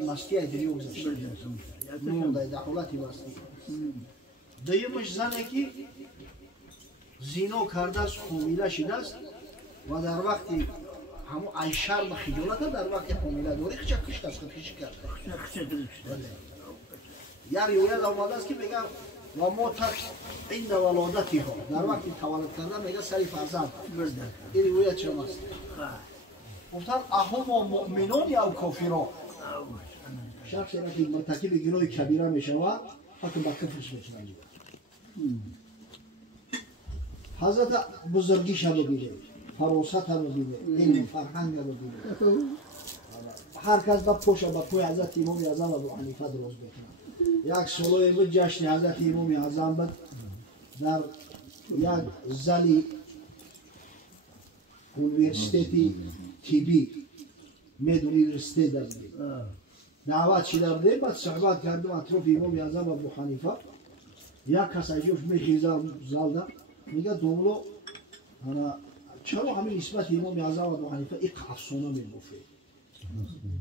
حالت مستی ایدری گذاشته مونده در حالت مستی دویمش زنه که زنا کرده است حامله شده است و در وقتی همون ای شرم و خجالت در وقتی حامله داری خچه کشت است خودکشی کرده یا روایت آمده است که میگه و موتت عند ولادتها در وقتی تولد کرده میگه سری فرزند این روایت شما است گفتن اهم مؤمنون یا کافرون شخصی را که مرتکب گناه کبیره میشود حکم به کفرش میشود حضرت بزرگیش رو ببینید فراست رو ببینید علم فرهنگ رو ببینید هر کس با پوش با پوی حضرت امام اعظم ابو حنیفه درست بکنه یک سالوی بود جشن حضرت امام اعظم بود در یک زلی یونیورسیتی تیبی مید یونیورسیتی در بود دعوت شده بود بعد صحبت کردم اطراف امام اعظم ابو حنیفه یک کس ایجوش میخیزه زالده میگه دوملو چرا همین نسبت امام اعظم ابو حنیفه این افسانه میگفته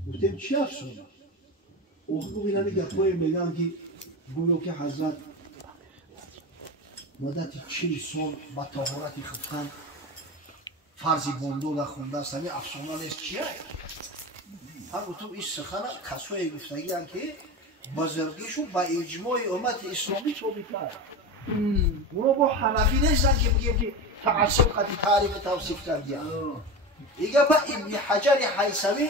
گفتیم چی افسانه او اینا میگه پای میگن که گویا که حضرت مدت 40 سال با طهارت خفتن فرضی بوندو و خونده است همین افسانه نیست چیه هم گفتم این سخن کسایی گفتگی هم که بزرگیشون با اجماع امت اسلامی ثابت کرد اونا با حنفی نیستن که بگیم که تعصب خطی تعریف توصیف کردیم دیگه با ابن حجر حیثمی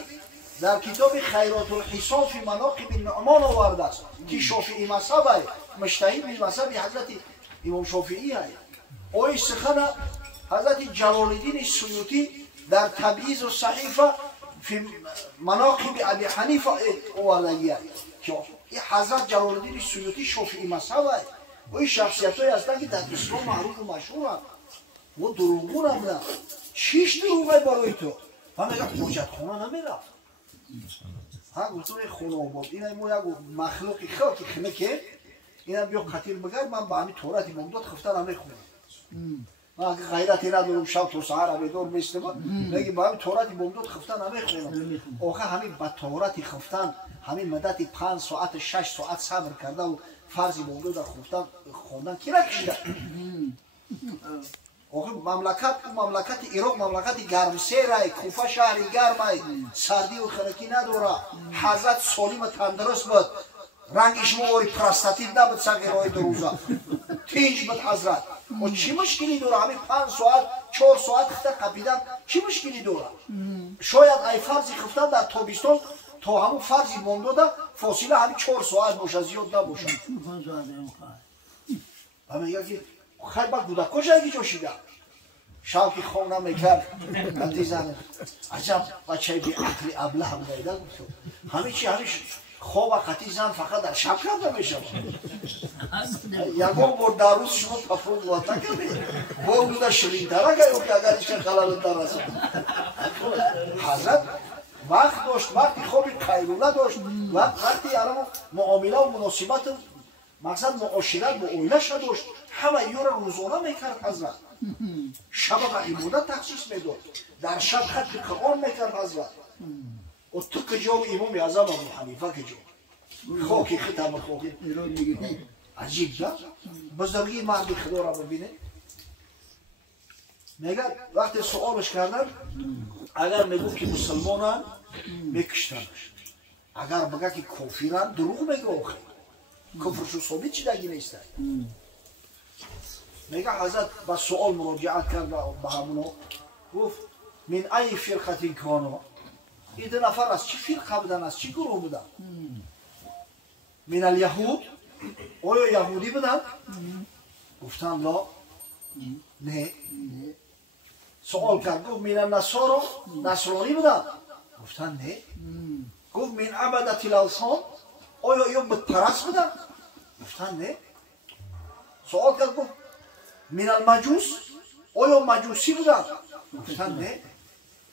در کتاب خیرات الحسان فی مناقب النعمان آورده است که شافعی مذهب است مجتهد به مذهب حضرت امام شافعی است اوی سخن حضرت جلال الدین سیوطی در تبییض الصحیفه فی مناقب ابی حنیفه آورده است که این حضرت جلال الدین سیوطی شافعی مذهب است و این شخصیتایی هستند که در اسلام معروف و مشهورند و دروغگو نبودند چیش دروغه برای تو من میگم حجت خونه نمیرفت ها گفتم خونه آباد این ما یک مخلوقی خاکی خونه که اینا بیا قتیل بگرد من با همین طورت ممداد خفتن همه خونه من اگه غیرتی ندارم شب تو سهر بیدار میستم میگه با همین طورت ممداد خفتن همه خونه آخه همین با طورت خفتن همین مدت 5 ساعت 6 ساعت صبر کرده و فرض ممداد خفتن خوندن کی نکشیده آخه مملکت عراق مملکت گرمسیره کوفه شهری گرمه سردی و خنکی نداره حضرت سالم تندرست بود رنگش موری پرستاتیت نبود سگرهای دو روزه تینج بود حضرت و چی مشکلی داره همین 5 ساعت 4 ساعت خطه قبیدن چی مشکلی داره شاید ای فرضی خفتن در تابستان تا همون فرضی ممداده فاصله همین 4 ساعت باشه زیاد نباشه همه یکی خیلی با کودکاش اگه جاشیده شب که خونه میکرد گفتی زنه عجب بچه بی عقلی ابله بوده گفتم همه چی همیش خواب خطی زن فقط در شب کرده میشه یکم بار در روز شما تفرون واتا کرده با بوده شرین تره که اگر ایشن خلال در رسول حضرت وقت داشت وقتی خوابی قیلوله داشت وقتی معامله و مناسبت مقصد معاشرت با اویلش داشت همه یو را روزانه میکرد حضرت شب با عبادت تخصیص میداد در شب خط قرآن میکرد حضرت و تو کجا و امام اعظم ابو حنیفه کجا خاکی ختم خاکی عجیب ده بزرگی مرد خدا را ببینه میگه وقتی سوالش کردن اگر میگفت که مسلمانان میکشتنش اگر بگه که کافرن دروغ میگه آخه کفرشو ثابت چیدگی نیسته میگه حضرت با سوال مراجعت کرد به همونو گفت من ای فرقت کانو این 2 نفر از چی فرقه بودن از چی گروه بودن من الیهود آیا یهودی بودن گفتن لا نه سوال کرد گفت من النصارى نصرانی بودن گفتن نه گفت من عبدت الاوثان آیا یا بت پرست بودن گفتن نه سوال کرد گفت من المجوس آیا مجوسی بودن گفتن نه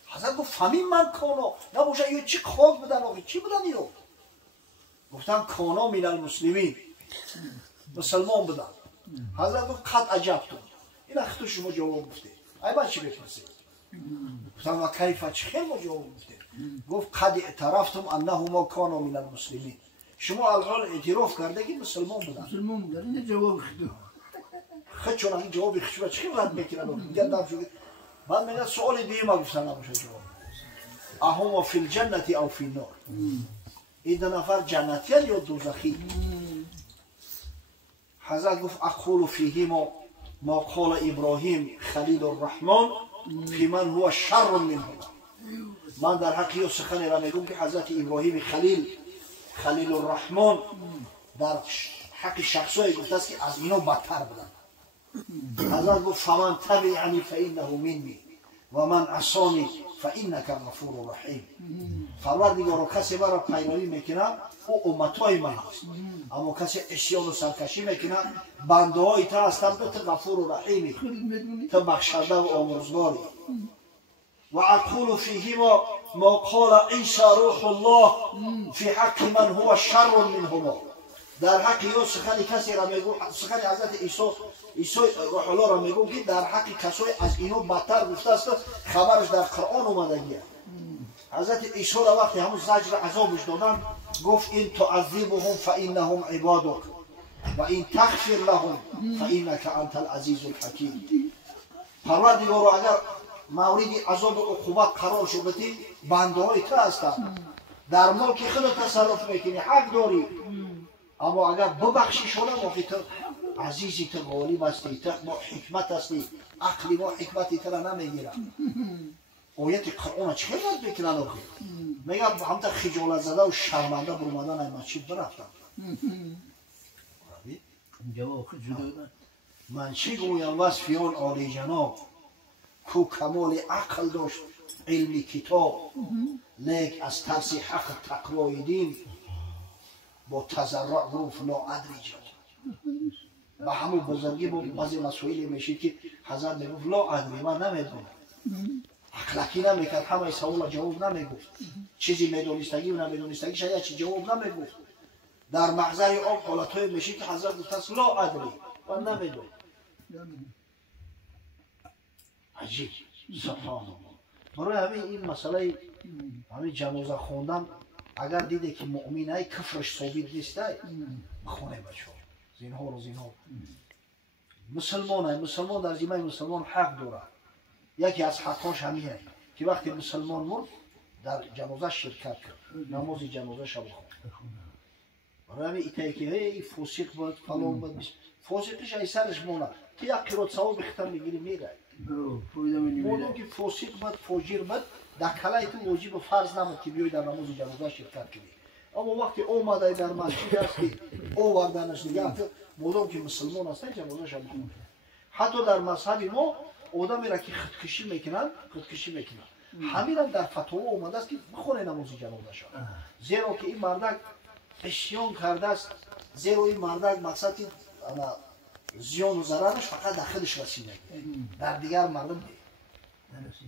حضرت گفت فهمین من کانا نباشه یا چی خاک بودن آقای چی بودن ایو گفتن کانا من المسلمین مسلمان بودن حضرت گفت قد عجبتون این اخت شما جواب گفته ای من چی بپرسید گفتن و کیفه چی خیلی ما جواب گفته گفت قد اعترفتم انهما كانوا من المسلمین. شما الان اعتراف کرده که مسلمان بودن. مسلمان بودن. این جواب خیلی. خود چون این جواب خشبه چی رد میکنن؟ میگن شده. من میگم سوال دیگه ما گفتن نباشه جواب. اهما فی الجنة او فی النار. این دو نفر جنتیان یا دوزخی؟ حضرت گفت اقول فیهما ما قال ابراهیم خلیل الرحمن فی من هو شر منهما. من در حق یه سخنی را میگم که حضرت ابراهیم خلیل الرحمن در حق شخصایی گفته است که از اینو بدتر بودن. حضرت گفت فمن تبعنی فانه منی و من عصانی فانک غفور رحیم. پروردگارا کسی مرا پیروی میکنه او امتای من است، اما کسی عصیان و سرکشی میکنه بنده های تو هستند تو غفور و رحیمی، تو بخشنده و آمرزگاری. و اقول فیهما ما قال عیسی روح الله فی حق من هو شر منهما. در حق یو سخنی کسی را میگو، سخنی حضرت عیسی روح الله را میگو که در حق کسای از اینو بدتر گفته است، خبرش در قرآن اومدگیه. حضرت عیسی را وقتی همون زجر عذابش دادن گفت این تعذبهم فانهم عبادک و این تغفر لهم فانک انت العزیز الحکیم. پروردگارا اگر مورد عذاب و عقوبت قرار شدی بنده های تو هستند، در ملک خود تصرف میکنی، حق داری، اما اگر ببخشی شده واقعی تو عزیزی، تو غالب هستی، تو با حکمت هستی، عقلی با حکمتی تو را نمیگیرم. آیت قرآن چه باید بکنن آخی؟ میگم همتا خجالت زده و شرمنده برمدن این مسجد برفتم. من چی گویم وصفیان عالی جناب کو کمال عقل داشت، علم کتاب، لیک از ترس حق تقوای دین با تضرع گفت لا ادری جد. به همون بزرگی با بعضی مسائلی میشه که حضرت میگفت لا ادری من نمیدونم، عقلکی نمیکرد، همه سوال جواب نمیگفت، چیزی میدونستگی و نمیدونستگی شاید چی جواب نمیگفت. در محضر آن حالتهای میشه که حضرت گفت است لا ادری من نمیدونم. عجیب، سبحان الله. برای همین این مسئله همین جنازه خوندن اگر دیده که مؤمنه کفرش ثابت نیسته بخونه بچه زینهار و زینهار. مسلمان در ذمه مسلمان حق داره. یکی از حقاش همینه که وقتی مسلمان مرد در جنازه شرکت کرد، نماز جنازه شب خوند. برای همین ایتایی که ای فاسق بود فلان بود، فاسقش ای سرش مونه که یک قرات ثواب بختر میگیری میره. مادام که فاسق بود فاجر بود در کلای تو واجب فرض نمود که بیای در نماز جنازه شرکت کنی، اما وقتی اومده در مسجد است که آوردنش نگه تو مادام که مسلمان هستی جنازه شب خوند. حتی در مذهب ما آدمی را که خودکشی میکنن همین هم در فتوا اومده است که بخونه نماز جنازه شب، زیرا که این مردک عصیان کرده است، زیرا این مردک مقصد زیان و ضررش فقط در خودش رسیده، در دیگر مردم نیست.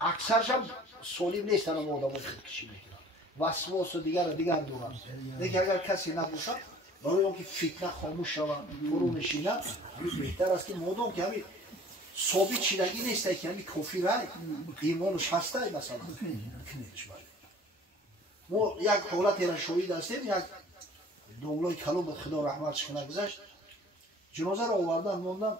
اکثرش هم سالم نیستن اما آدم خودکشی میکنن، وسواس و دیگر دورن. دیگه اگر کسی نباشد برای اون که فتنه خاموش شود فرو نشینه، بهتر است که مادام که همین ثابت شدگی نیسته که همین کافی رای ایمانش هسته مثلا ما یک حالتی را شاهد هستیم. یک دولای کلو به خدا رحمتش کنه گذشت، جنازه را آوردن موندن،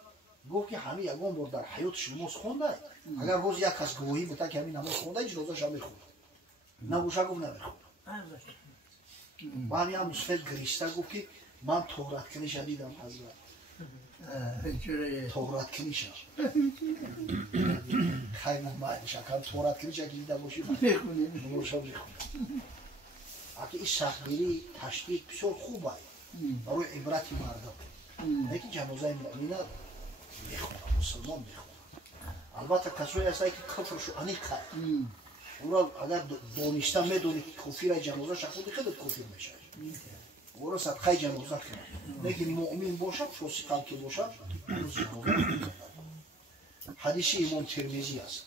گفت که همین یگان بار در حیاتش نماز خونده، اگر روز یک کس گواهی بده که همین نماز خونده جنازه‌ش هم میخوند، نباشه گفت نمیخوند. و همین هم سفید گریسته گفت که من طهارت کنیش دیدم حضرت، طهارت کنیش خیلی مهمه شکر طهارت کنیش اگه دیده باشی نمازشم میخوند. اگه این سختگیری تشدید بسیار خوبه برای عبرت مردم، یکی جنازه مؤمنه میخونه، مسلمان میخونه. البته کسایی هستن که کفرشو انیق کرد، اون را اگر دانسته میدونی که کافر جنازه شخصی خیلی کافر میشه، او را صدقه جنازه کنه. لیکن مؤمن باشد فاسق هم که باشد روز جنازه. حدیث امام ترمذی است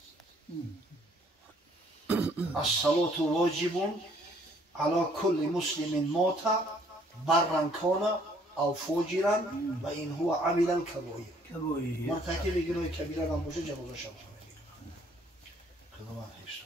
الصلاة واجب على كل مسلم مات برا كان او فاجرا و این هو عمل الكبائر. مرتکب گناه کبیره هم باشه جنازه شب خدا من حفظ